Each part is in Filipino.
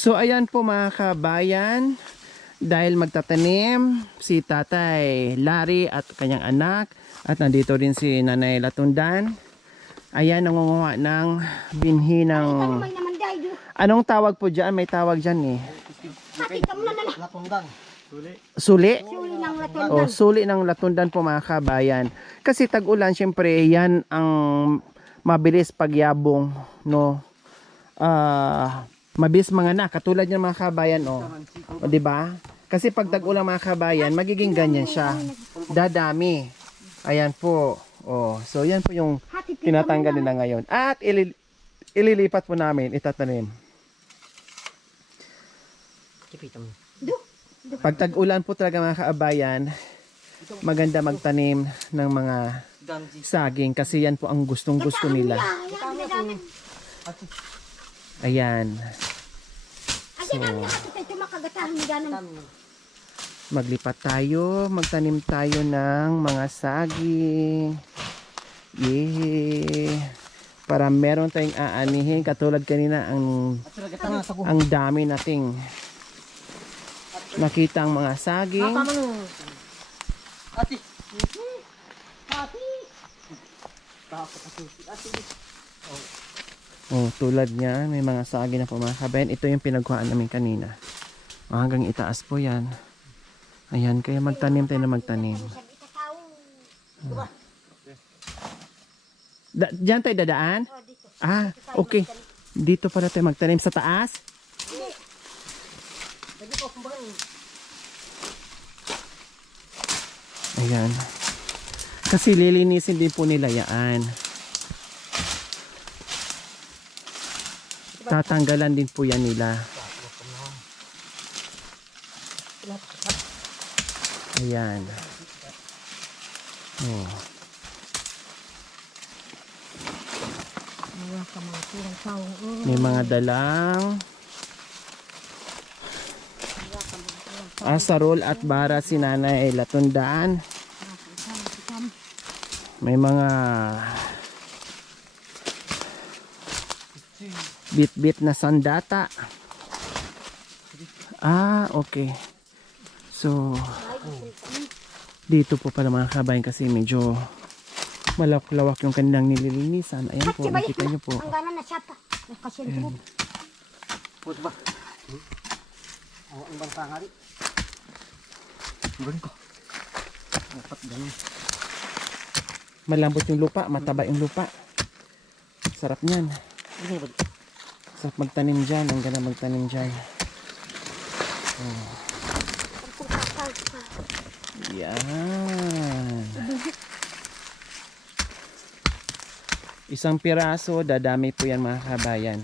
So ayan po mga kabayan, dahil magtatanim si Tatay Larry at kanyang anak, at nandito rin si Nanay Latundan. Ayan, nangunguha ng binhi ng... Anong tawag po dyan? May tawag dyan eh. Latundan. Suli? Suli ng Latundan. O, suli ng Latundan po mga kabayan. Kasi tag-ulan, syempre, yan ang mabilis pagyabong, no? Mabilis mga anak, katulad ng mga kabayan, o. O, diba? Kasi pag tag-ulan mga kabayan, magiging ganyan siya. Dadami. Ayan po. O, so yan po yung tinatanggal nila ngayon. At ililipat po namin, itatanim. Pag tag-ulan po talaga mga kaabayan, maganda magtanim ng mga saging kasi yan po ang gustong-gusto nila. Ayan. Maglipat tayo, magtanim tayo ng mga saging. Yay! Para meron tayong aanihin katulad kanina ang dami nating nakitang mga saging. Ati. Oh, tulad niya, may mga saging na po mga kabayan. Ito yung pinagkuhaan namin kanina. Hanggang itaas po yan. Ayan, kaya magtanim tayo na magtanim. Diyan tayo dadaan? Ah, okay. Dito pala tayo magtanim sa taas? Ayan. Kasi lilinisin din po nila yan. Tatanggalan din po yan nila. Ayan. Oh. May mga dalang asarol at bara si Nanay Latundan. May mga bit-bit na sandata. Ah, okay. So, dito po pala mga kabayan kasi medyo malawak-lawak yung kanilang nililinisan. Ayan po, nakita nyo po. Ang gana na siya pa. Nakasentro. Puto ba? Ang bangsa nga rin. Ganun ko. Dapat ganun. Malambot yung lupa, mataba yung lupa. Sarap niyan. Sarap magtanim dyan. Ang gana magtanim dyan. Oh. Yan. Isang piraso, dadami po yan mga kabayan.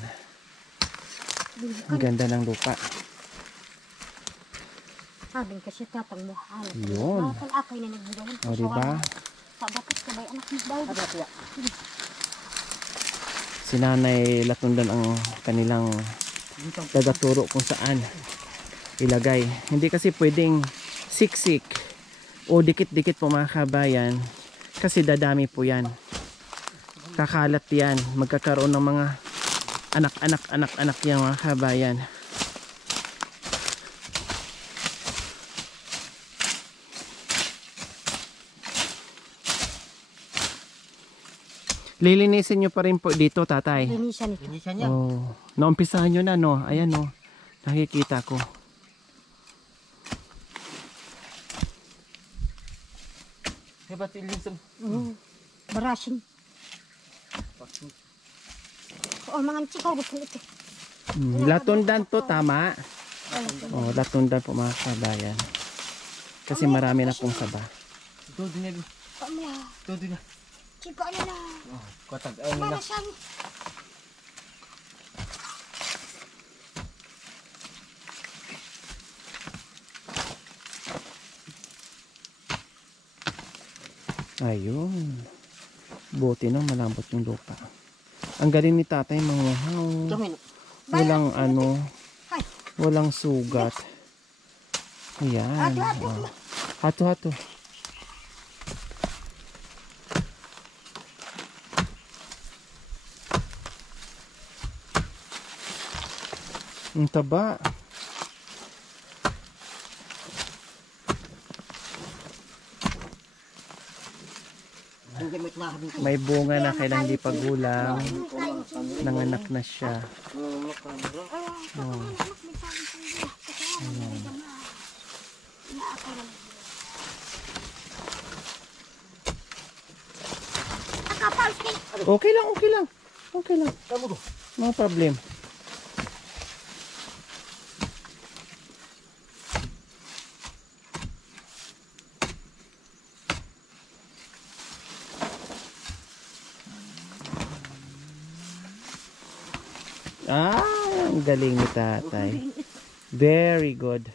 Ang ganda ng lupa. Sabing kasi tatang mahal. Yun. Akay na nagbudawan. O, diba? Sabatot ka ba anak mo daw? Si Nanay Latundan ang kanilang tagaturo kung saan ilagay. Hindi kasi pwedeng siksik o dikit-dikit po mga kabayan kasi dadami po yan. Kakalat yan. Magkakaroon ng mga anak yan mga kabayan. Lilinisin nyo pa rin po dito, tatay. Linisan ito. Linisan niya. Oh, naumpisahan nyo na, no? Ayan, no? Nakikita ko. Dapat ilisan. Barasing. O mga chikaw gusto ito. Latundan to, tama? Oh, Latundan po mga kabayan. Kasi marami na pong saba. Ito din yan. Kamla. Ito din yan. Chika na na. Katag ay nila. Barasang. Ayun. Buti nang malambot yung lupa. Ang galing ni tatay manguhaw. Walang ano, walang sugat. Ayan. Oh. Hato-hato. Ang taba. Ang gamit na kami. May bunga na kailang di pagulang. Nanganak na siya. Oh. Okay lang, okay lang. Okay lang. Kamu to. No problem. Ah, ang galing ni tatay. Very good.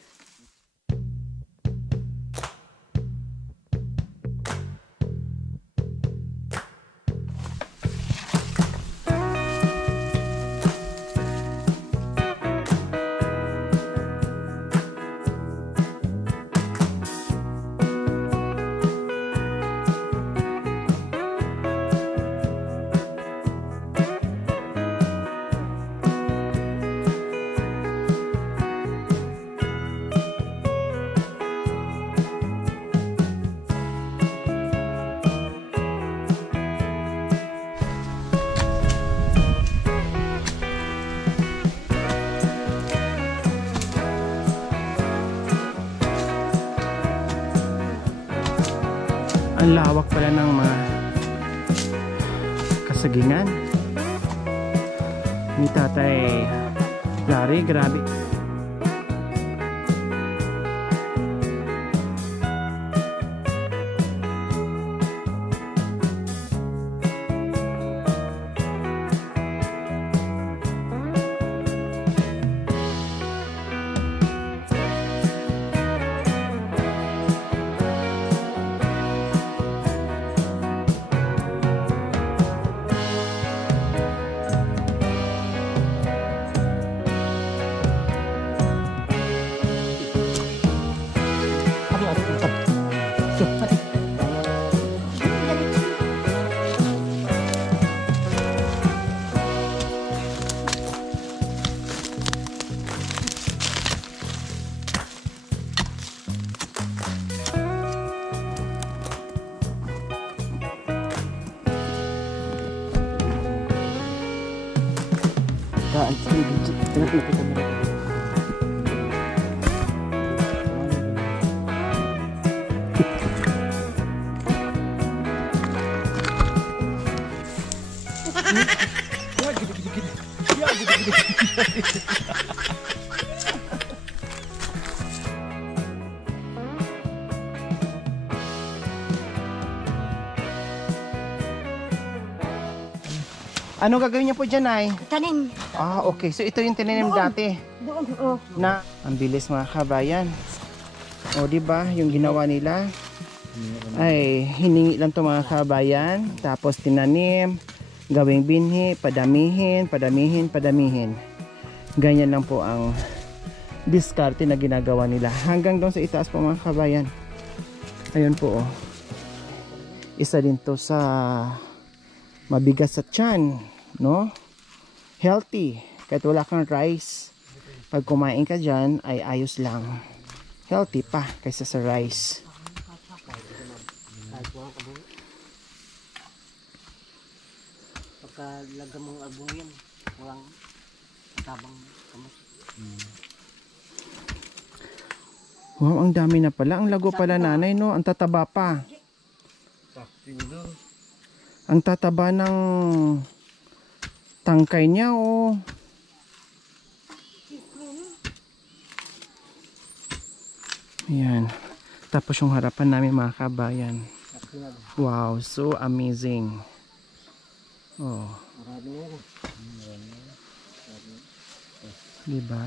Ang lawak pala ng mga kasagingan ni Tatay Larry, grabe. Ano gagawin niyo po dyan, Nay? Tanim. Ah, okay. So ito yung tinanim dati Doon, oh. na ang bilis mga kabayan. O, di ba? Yung ginawa nila ay hiningi lang to mga kabayan, tapos tinanim, gawing binhi, padamihin, padamihin, padamihin. Ganyan lang po ang diskarte na ginagawa nila hanggang doon sa itaas po mga kabayan. Ayun po, oh. Isa din to sa mabigas sa tiyan, no? Healthy. Kahit wala kang rice, pag kumain ka dyan ay ayos lang. Healthy pa kaysa sa rice. Pagkalagam mong albong yan, walang tabang kamas. Wow, ang dami na pala. Ang lago pala, nanay, no? Ang tataba pa. Ang tataba ng tangkay niya, oh. Ayan. Tapos yung harapan namin mga kabayan. Wow, so amazing. Oh. Diba?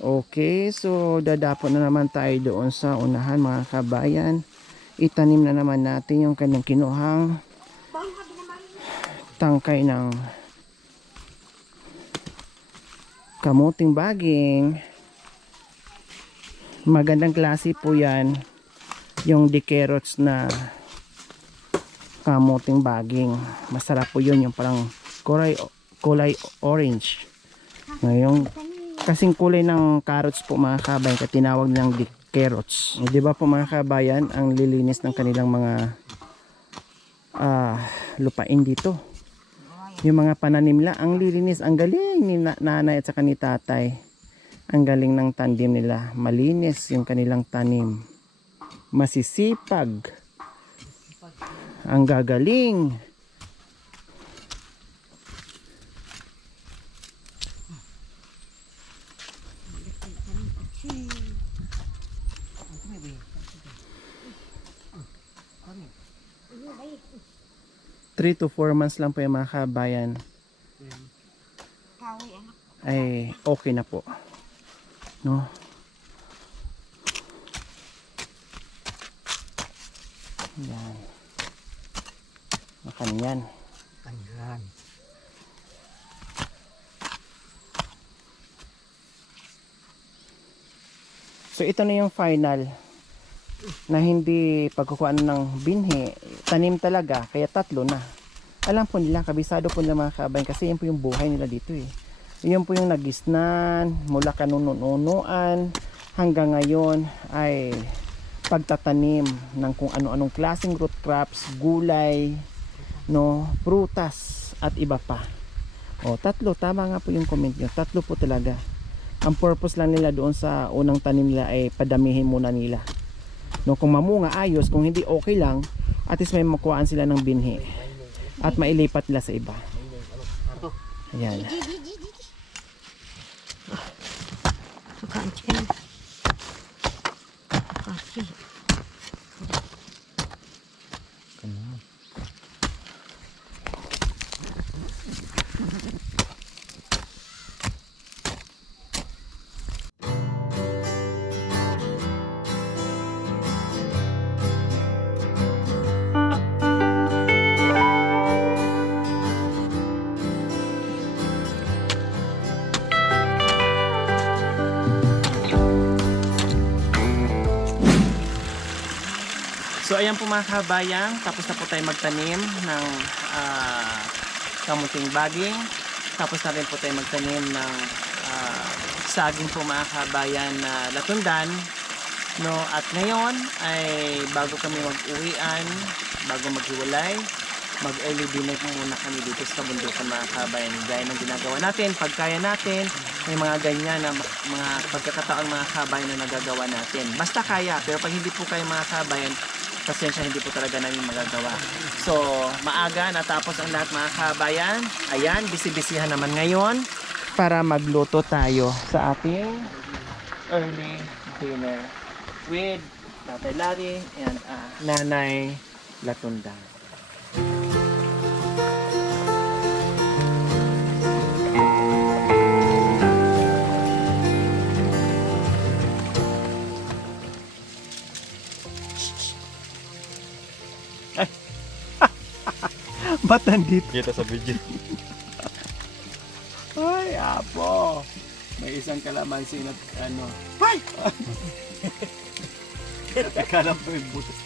Okay, so dadapon na naman tayo doon sa unahan mga kabayan. Itanim na naman natin yung kanyang kinuhang tangkay ng kamuting baging. Magandang klase po yan, yung D-carrots na kamuting baging. Masarap po yun, yung parang kulay orange. Ngayon, kasing kulay ng carrots po mga kabayan, kaya tinawag nilang carrots. Di ba po mga kabayan, ang lilinis ng kanilang mga lupain dito. Yung mga pananim nila, ang lilinis, ang galing ni nanay at saka ni tatay. Ang galing ng tandem nila. Malinis yung kanilang tanim. Masisipag. Ang gagaling. Three to 4 months lang po yung mga kabayan Kawi anak. ay okay na po, no? Yan. Makan yan. Kanyan. So ito na yung final na hindi pagkukuha ng binhi, tanim talaga, kaya 3 na. Alam po nila, kabisado po nila mga kabayan, kasi yan po yung buhay nila dito eh. Yan po yung nagisnan mula kanununuan hanggang ngayon ay pagtatanim ng kung ano-anong klaseng root crops, gulay, no, prutas at iba pa. O 3, tama nga po yung comment nyo, 3 po talaga. Ang purpose lang nila doon sa unang tanim nila ay padamihin muna nila. No, kung mamunga ayos, kung hindi okay lang, at least may makuhaan sila ng binhi at mailipat nila sa iba. Ayan. Makaan chicken. Kasi. So ayan po mga kabayan, tapos na po tayo magtanim ng kamuting baging. Tapos na rin po tayo magtanim ng saging po mga kabayan na latundan. No? At ngayon ay bago kami mag-uwian, bago maghiwalay, mag-early dinner muna kami dito sa kabundukan mga kabayan. Gaya ng ginagawa natin, pagkaya natin, may mga ganyan na mga pagkakataon mga kabayan na nagagawa natin. Basta kaya, pero pag hindi po kayo mga kabayan, pasensya, hindi po talaga namin magagawa. So, maaga natapos ang lahat mga kabayan. Ayan, bisi-bisihan naman ngayon para magluto tayo sa ating early dinner with Tatay Larry and Nanay Latunda. Ba't nandito? Kita sa video. Ay, apo. May isang kalamansi na ano. Ay! Akala po yung butas.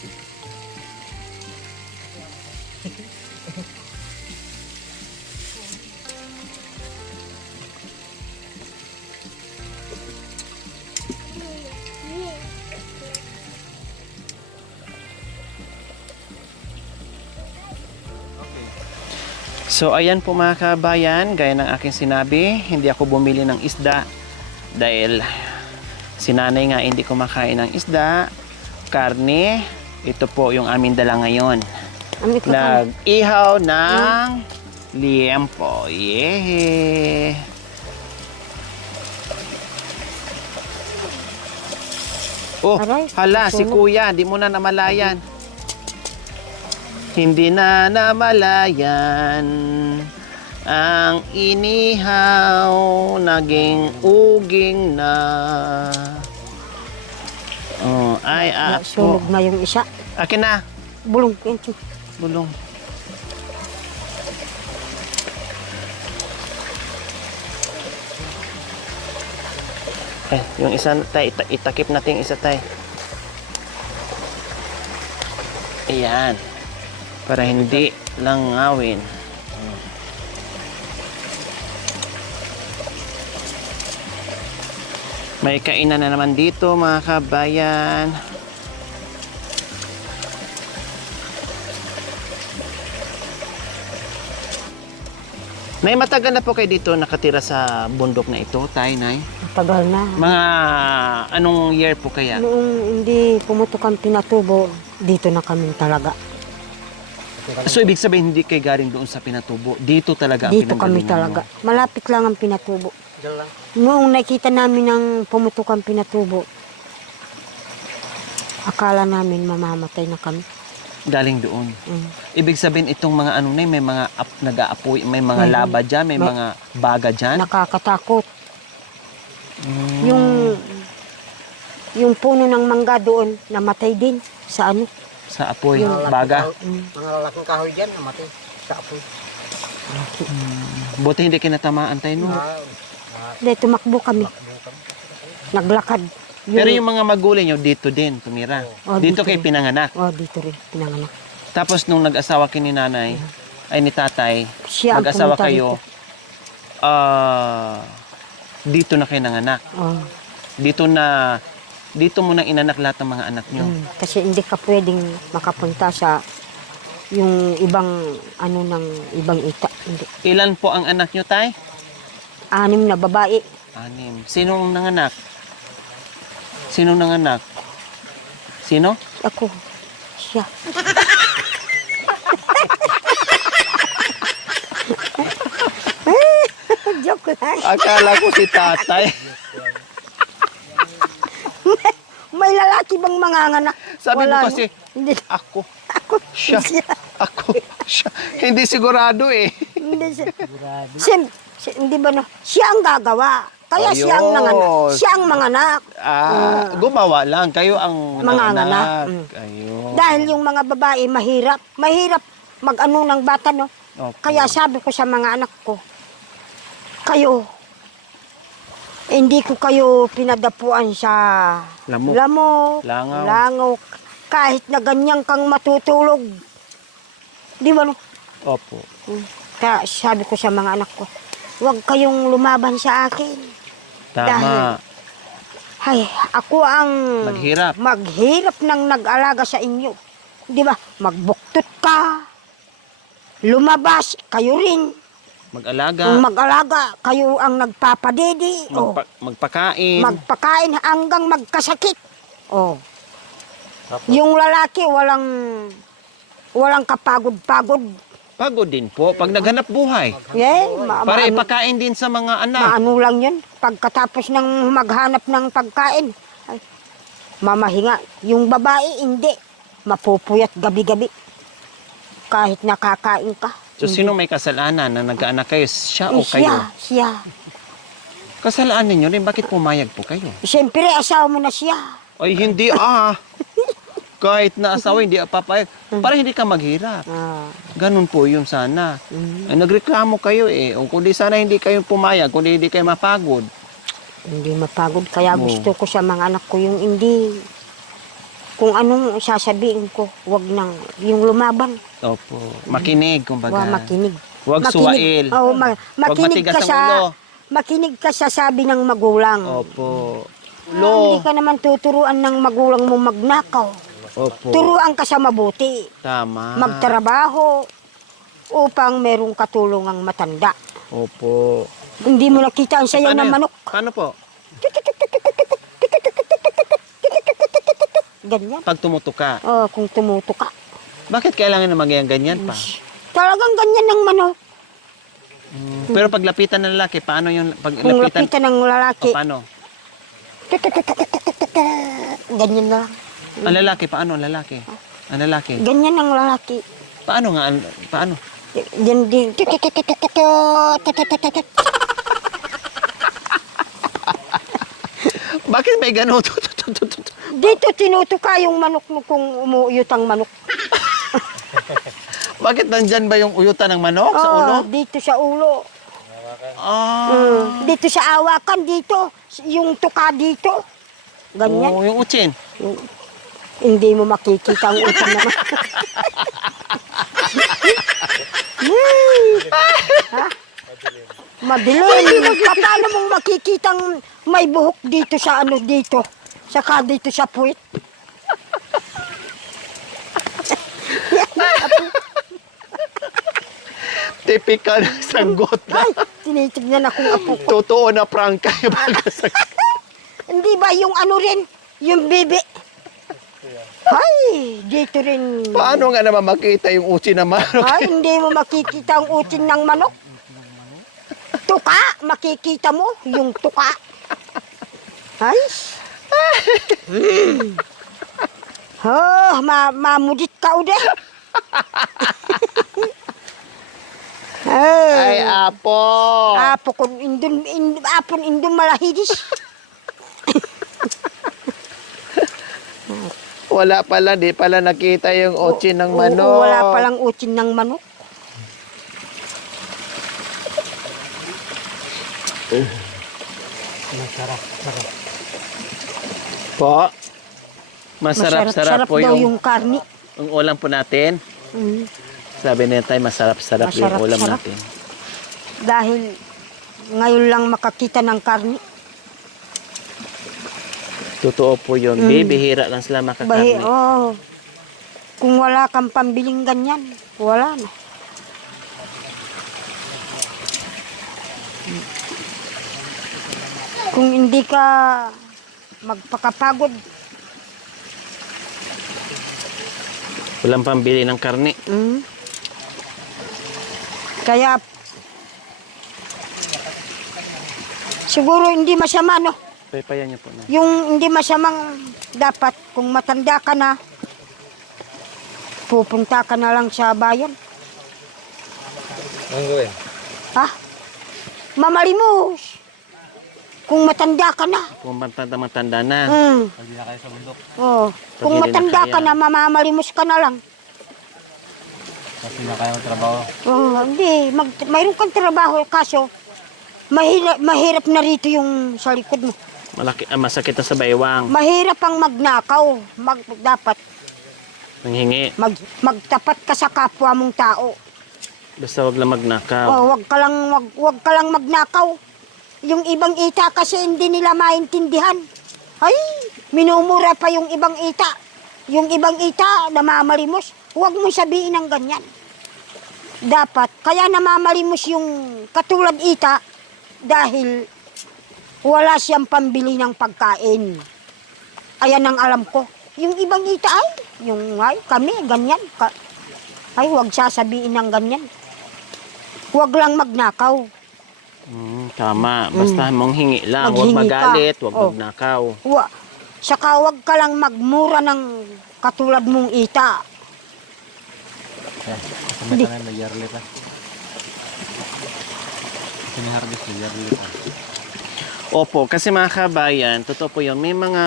So ayan po mga kabayan, gaya ng aking sinabi, hindi ako bumili ng isda dahil si nanay nga hindi kumakain ng isda, karne. Ito po yung aming dala ngayon. Nag-ihaw ng liempo. Yehey! Oh, hala, si kuya, di mo na namalayan. Hindi na namalayan ang inihaw, naging uging na. Oh, ay Sunog na yung isa. Akin na. Bulong kencho. Bulong. Yung isa tay, itakip natin yung isa tay. Ayan. Para hindi lang ngawin. May kainan na naman dito mga kabayan. Nay, matagal na po kayo dito nakatira sa bundok na ito, tay, nay? Tagal na. Mga anong year po kaya? Noong hindi pumutok ang pinatubo, dito na kami talaga. So, ibig sabihin, hindi kayo galing doon sa Pinatubo. Dito talaga ang Dito kami pinanggalingan talaga. Malapit lang ang pinatubo. Diyan lang. Noong nakita namin ang pumutok ang pinatubo, akala namin mamamatay na kami. Galing doon. Mm. Ibig sabihin, itong mga ano na, may mga nag-aapoy, may mga Mayroon. laba dyan, may May- mga baga dyan. Nakakatakot. Mm. Yung puno ng mangga doon, namatay din sa ano. Sa apoy, Yung baga. Mga lalaking kahoy dyan, namatay. Sa apoy. Buti hindi kinatamaan tayo, no? Dahil tumakbo kami. Naglakad. Pero yung mga magulang nyo, dito din, tumira. Oh, dito dito kayo rin. pinanganak. Oh, dito rin, pinanganak. Tapos nung nag-asawa kayo ni nanay, ay ni tatay, Siya ang mag-asawa pumunta kayo, dito na kayo nanganak. Oh, Dito mo nang inanak lahat ng mga anak nyo. Kasi hindi ka pwedeng makapunta sa yung ibang ano ng ibang ita. Hindi. Ilan po ang anak nyo, tay? 6 na babae. 6. Sinong nanganak? Sinong nanganak? Sino? Ako. Siya. Joke lang. Akala ko si tatay. May lalaki bang manganganak? Sabi Wala, mo kasi, no? Hindi. ako, Ako. siya, Siya. ako, siya. Hindi sigurado eh. Hindi siya. Hindi ba no? Siya ang gagawa. Kaya siya ang Ayos. nanganak. Siya ang manganak. Gumawa lang. Kayo ang Manganganak. nanganak. Mm. Ayun. Dahil yung mga babae mahirap. Mahirap mag-ano ng bata, no? Opo. Kaya sabi ko sa mga anak ko, kayo, hindi ko kayo pinadapuan sa Lamok. langaw. Langaw. Kahit na ganyan kang matutulog. Di ba? No? Opo. Kaya sabi ko sa mga anak ko, huwag kayong lumaban sa akin. Tama. Ay, ako ang Maghirap. ng nag-alaga sa inyo. Di ba? Magbuktot ka. Lumabas, kayo rin. Mag-alaga. Kung mag-alaga, kayo ang nagpapadede. Magpakain. Magpakain hanggang magkasakit. Oh. Yung lalaki, walang kapagod-pagod. Pagod din po. Pag naghanap buhay. Yeah, Para ipakain din sa mga anak. maano lang yun. Pagkatapos ng maghanap ng pagkain, ay, mamahinga. Yung babae, hindi. Mapupuyat gabi-gabi. Kahit nakakain ka. So, sino may kasalanan na nag-aanak kayo? Siya o kayo? Siya. Kasalanan ninyo rin. Bakit pumayag po kayo? Siyempre, asawa mo na siya. Ay, hindi Kahit na asawa, hindi papayag. Para hindi ka maghirap. Ganun po yun sana. Ay, nagreklamo kayo eh. O kundi sana hindi kayo pumayag, kundi hindi kayo mapagod. Hindi mapagod. Kaya Oo. gusto ko sa mga anak ko yung hindi. Kung anong sasabihin ko, wag nang yung lumaban. Opo. Makinig, kumbaga. Huwag makinig. Huwag suwail. Oo, Huwag makinig matigas ka ang sa ulo. makinig ka sa sabi ng magulang. Opo. Hindi ka naman tuturuan ng magulang mo magnakaw. Opo. Turuan ka sa mabuti. Tama. Magtrabaho upang merong katulungang matanda. Opo. Hindi mo nakita ang sayaw ng manok. Paano po? Ganyan. Pag tumuto ka. Oh, kung tumuto ka. Bakit kailangan na magyang ganyan pa? Talagang ganyan ng manok. Pero pag lapitan ng lalaki, paano yung pag Kung lapitan ng lalaki, paano? ganyan na lang. Ang lalaki, paano ang lalaki? Ang lalaki. Ganyan ang lalaki. Paano nga? Paano? Yan din. Bakit may gano'n? Dito tinutuka yung manok mo kung umuuyot ang manok. Bakit nandyan ba yung uyutan ng manok sa ulo? Dito sa ulo. Ah. Dito sa awakan, dito. Yung tuka dito. Ganyan. Oh, yung utsin. Hindi mo makikita ang utan naman. Ha? Madilim. Paano mong makikitang may buhok dito sa ano dito? Saka dito sa puwit. Typical sagot na. Ay, tinitignan akong apo ko. Totoo na prangka yung pagkasagot. Hindi ba yung ano rin? Yung bibi? Ay, dito rin. Paano nga naman makita yung uchi na manok? Ay, hindi mo makikita ang utin ng manok. Tuka, makikita mo yung tuka. Ay. Oh, mamudit ka ude. Ay, apo! Apo kun apon indun malahidis. Wala pala, di pala nakita yung uchi ng manok. Oo, wala palang utin ng manok. Masarap. Sarap. Po, masarap-sarap po daw yung karni. ulam po natin. Mm. Sabi nila tayo, masarap-sarap yung Masarap-sarap. ulam natin. Dahil ngayon lang makakita ng karni. Totoo po yun. Bibihira lang sila makakarni. Oh. Kung wala kang pambiling ganyan, wala na. Kung hindi ka magpakapagod, Walang pambili ng karni. kaya siguro hindi masama, no? Payayan niyo po na. Yung hindi masamang dapat kung matanda ka na, pupunta ka na lang sa bayan. Anong gawin? Ha? Mamalimos. Kung matanda ka na. Kung matanda na. Pag na kayo sa bundok. Oh. Kung hindi na matanda kaya. ka na, mamamalimos ka na lang. Kasi na kayo magtrabaho. Oh, hindi. Mayroon kang trabaho, kaso mahirap na rito yung sa likod mo. Masakit na sa baywang. Mahirap ang magnakaw. Dapat Nanghingi. magtapat ka sa kapwa mong tao. Basta wag lang magnakaw. Oh, wag ka lang magnakaw. Yung ibang ita kasi hindi nila maintindihan. Ay, minumura pa yung ibang ita. Yung ibang ita, namamalimos. Huwag mo sabihin ng ganyan. Dapat, kaya namamalimos yung katulad ita dahil wala siyang pambili ng pagkain. Ayan ang alam ko. Yung ibang ita kami, ganyan. Ay, huwag sasabihin ng ganyan. Huwag lang magnakaw. Tama. Basta mong hingi lang. Huwag Maghingi ka. magalit, huwag Oh. magnakaw. Saka huwag ka lang magmura ng katulad mong ita. Kasi may tanan na yearly pa. Kasi may harvest na yearly pa. Opo, kasi mga kabayan, totoo po yun. May mga,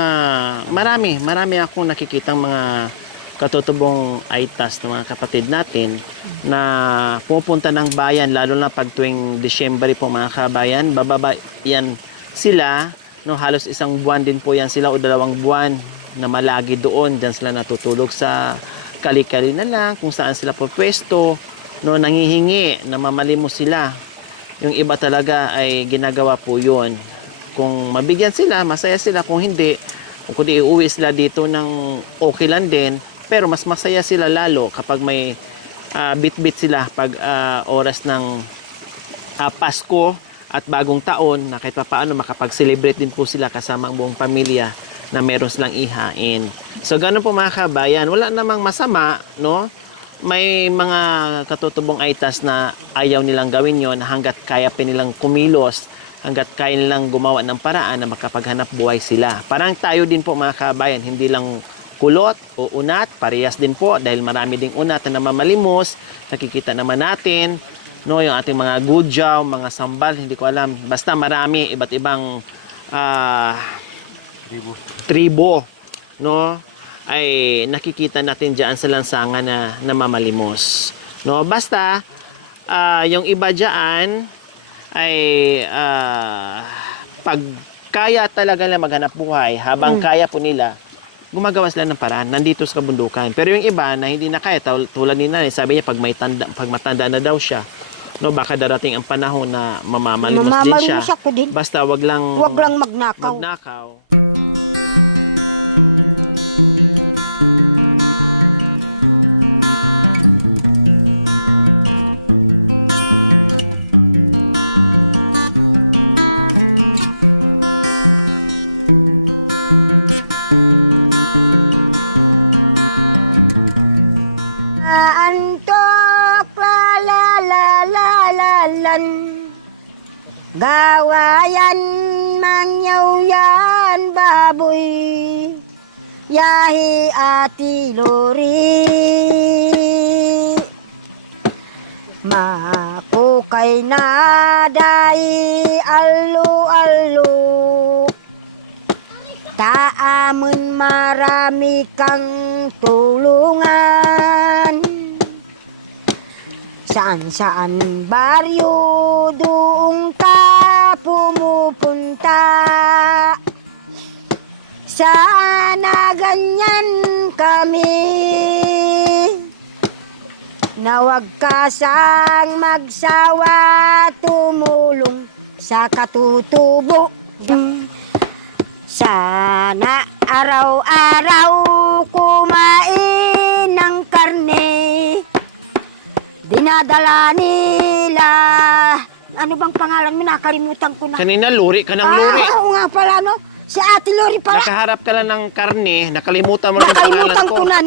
marami akong nakikitang mga katutubong aitas ng mga kapatid natin na pupunta ng bayan, lalo na pag tuwing Disyembre po mga kabayan, bababa yan sila, no, halos isang buwan din po yan sila o 2 buwan na malagi doon, dyan sila natutulog sa kali-kali na lang, kung saan sila po pwesto, no, nangihingi, namamalimos sila. Yung iba talaga ay ginagawa po yun. Kung mabigyan sila, masaya sila. Kung hindi, kung di iuwi sila dito ng okay lang din, pero mas masaya sila lalo kapag may bit-bit sila pag oras ng Pasko at bagong taon na kahit pa paano makapag-celebrate din po sila kasama ang buong pamilya na meron silang ihain. So ganun po mga kabayan, wala namang masama, no? May mga katutubong aitas na ayaw nilang gawin yon hanggat kaya pa nilang kumilos, hanggat kaya nilang gumawa ng paraan na makapaghanap buhay sila. Parang tayo din po mga kabayan, hindi lang kulot o unat, parehas din po dahil marami ding unat na namamalimos, nakikita naman natin, no, yung ating mga gudyaw, mga sambal, hindi ko alam, basta marami, iba't ibang tribo, no, ay nakikita natin diyan sa lansangan na namamalimos, no, basta yung iba diyan ay pag kaya talaga na maghanap buhay, habang kaya po nila, gumagawa sila ng paraan, nandito sa kabundukan. Pero yung iba na hindi na kaya, tulad ni nanay, sabi niya pag matanda na daw siya, No, baka darating ang panahon na mamamalimos din siya. Mamamalimos ako din. Basta wag lang magnakaw. magnakaw. Antok la la la la la lan. Gawayan mangyawyan baboy. Yahi ati lori. Makukay na dai alu-alu. Taamun marami kang tulungan. Saan-saan baryo doong ka pumupunta. Sana ganyan kami. Na wag ka sang magsawa tumulong sa katutubo. Sana araw-araw kumain ng karne. Dinadala nila. Ano bang pangalan mo? Nakalimutan ko na. Kanina, luri ka ng luri. Oo nga pala, no? Si Ate Lori pala. Nakaharap ka lang ng karne, nakalimutan mo na ang pangalan Nakalimutan ko. ko na.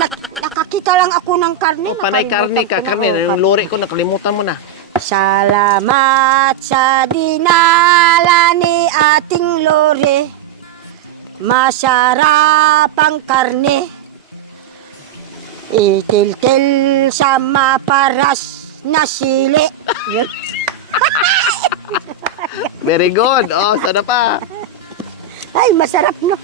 Nakakita lang ako ng karne. O, panay karne ka, karne. Yung luri ko, nakalimutan mo na. Salamat sa dinala ni ating Lore. Masarap ang karne. Itil-til sa maparas na sili. Yan. Very good. Oh, sana pa. Ay, masarap na.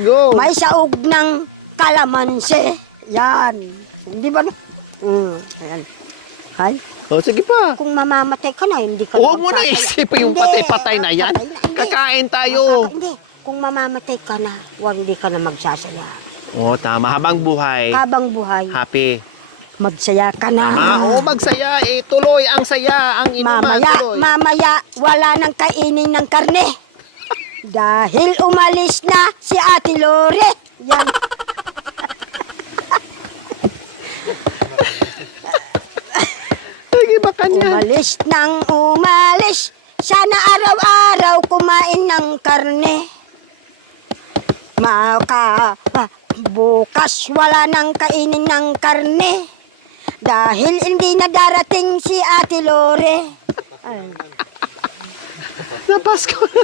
Go. May saog ng kalamansi. Yan. Di ba? Ayan. Ay, Oh, sige pa. kung mamamatay ka na, hindi ka Huwag mo na magsasaya. isipin yung Hindi, patay-patay na yan. patay na, hindi. Kakain tayo. Hindi. Kung mamamatay ka na, hindi ka na magsasaya. Oh, tama. Habang buhay, Habang buhay, happy. magsaya ka na. Oo, magsaya. Tuloy ang saya, ang inuman. Tuloy. Mamaya, wala nang kainin ng karne. Dahil umalis na si Ate Lore. Yan. Sige, baka niyan. Umalis. Sana araw-araw kumain ng karne. Bukas wala nang kainin ng karne. Dahil hindi na darating si Ate Lore. Ay. Napasko na.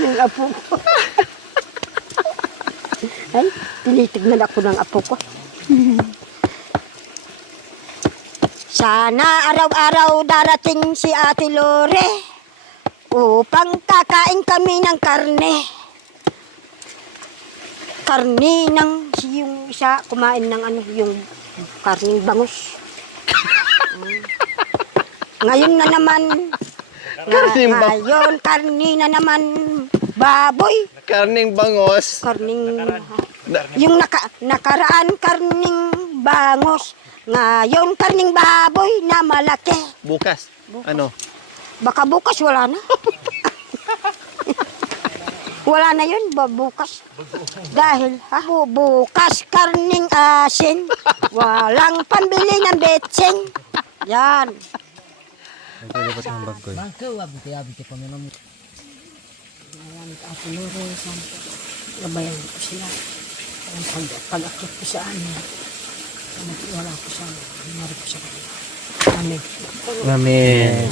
Ng apo ko. Ay, tinitignan ako ng apo ko. Sana araw-araw darating si Ate Lore upang kakain kami ng karne. Karne ng yung isa kumain ng yung karning bangus. Ngayon na naman Karning bangus. ngayon karne na naman baboy. Karning bangos. Karning yung nakaraan karning bangos. Ngayon karning baboy na malaki. Bukas. Ano? Baka bukas wala na. Wala na yun, bukas. Dahil bukas karning asin. Walang pambili ng betseng. Yan. Gabayan ko sila. Pag-akit ko sa amin. Wala ko sa nangyari ko sa kanila. Amen. Amen.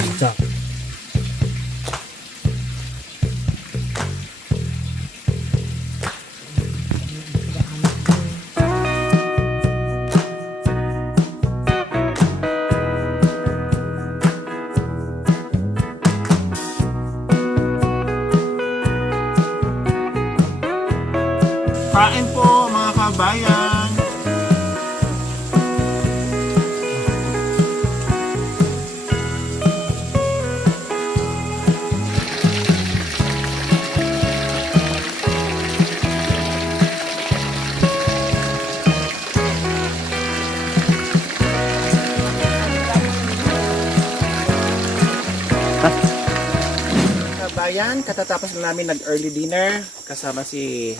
Kain po mga kabayan. Kabayan, katatapos na namin nag-early dinner kasama si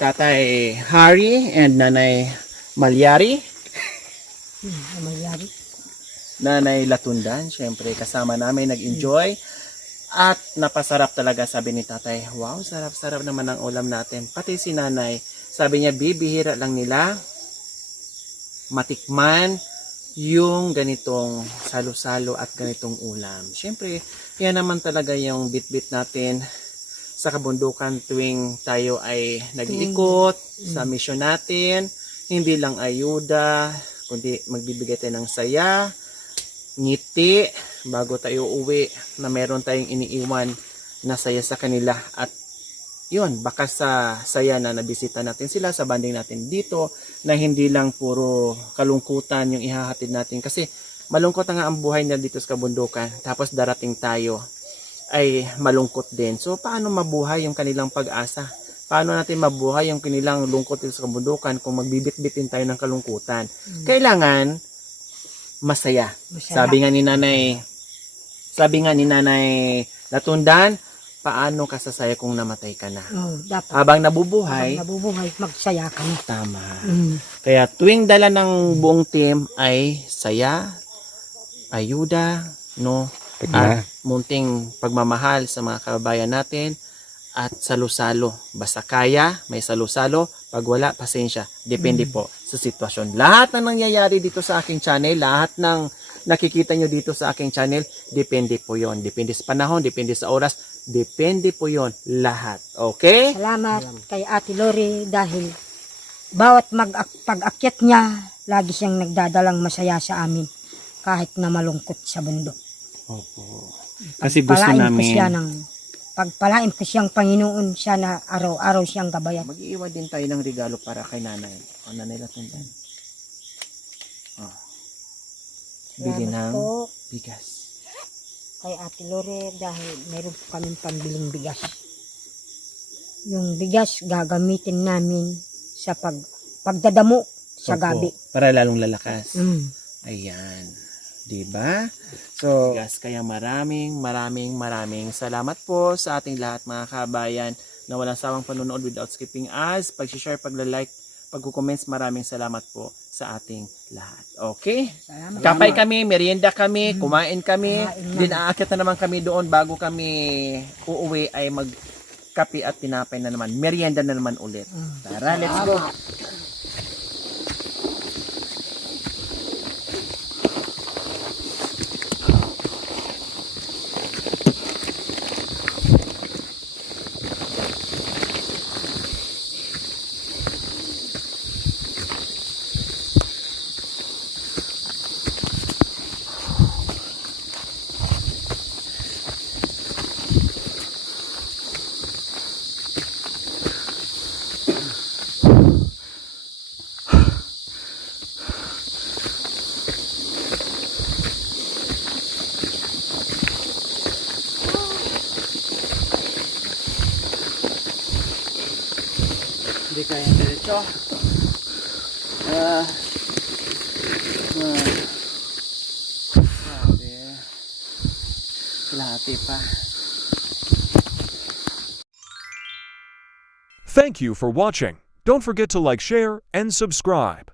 Tatay Harry and Nanay Malyari. Mangyari. Nanay Latundan, syempre kasama namin nag-enjoy at napasarap talaga, sabi ni Tatay. Wow, sarap-sarap naman ang ulam natin. Pati si Nanay, sabi niya bibihira lang nila matikman yung ganitong salo-salo at ganitong ulam. Syempre, yan naman talaga yung bit-bit natin sa kabundukan tuwing tayo ay nag-iikot sa misyon natin. Hindi lang ayuda, kundi magbibigay tayo ng saya, ngiti, bago tayo uwi na meron tayong iniiwan na saya sa kanila. At yun, baka sa saya na nabisita natin sila, sa banding natin dito, na hindi lang puro kalungkutan yung ihahatid natin. Kasi malungkot na nga ang buhay nila dito sa kabundukan, tapos darating tayo ay malungkot din. So, paano mabuhay yung kanilang pag-asa? Paano natin mabuhay yung kanilang lungkot dito sa kabundukan kung magbibit-bitin tayo ng kalungkutan? Kailangan masaya. Sabi nga ni Nanay Latundan, paano ka sasaya kung namatay ka na? Dapat. Habang nabubuhay, Magsaya ka na. tama. Kaya tuwing dala ng buong team ay saya, ayuda, no? At munting pagmamahal sa mga kababayan natin at salo-salo. Basta kaya, may salo-salo. Pag wala, pasensya. Depende po sa sitwasyon. Lahat ng nangyayari dito sa aking channel, lahat ng nakikita nyo dito sa aking channel, depende po yon. Depende sa panahon, depende sa oras, depende po yon lahat. Okay? Salamat kay Ate Lori dahil bawat pag-akyat niya, lagi siyang nagdadalang masaya sa amin kahit na malungkot sa bundok. Opo. Kasi gusto Pagpalain ko siyang Panginoon siya na araw-araw siyang gabayan. Mag-iiwan din tayo ng regalo para kay Nanay. O Nanay Latundan. Bili ng po bigas. kay Ate Lore dahil mayroon po kaming pambiling bigas. Yung bigas gagamitin namin sa pagdadamo sa Opo, gabi. para lalong lalakas. Mm. Ayan. Diba? So, guys, kaya maraming salamat po sa ating lahat mga kabayan na walang sawang panonood without skipping ads. Pag-share, pag-like, pag-comments, maraming salamat po sa ating lahat. Okay? Salamat. Kapay kami, merienda kami, kumain kami, Kumain na. din aakyat na naman kami doon bago kami uuwi ay magkape at tinapay na naman. Merienda na naman ulit. Tara, let's go. Hindi kaya diretso. Grabe. Kalahati pa. Thank you for watching. Don't forget to like, share, and subscribe.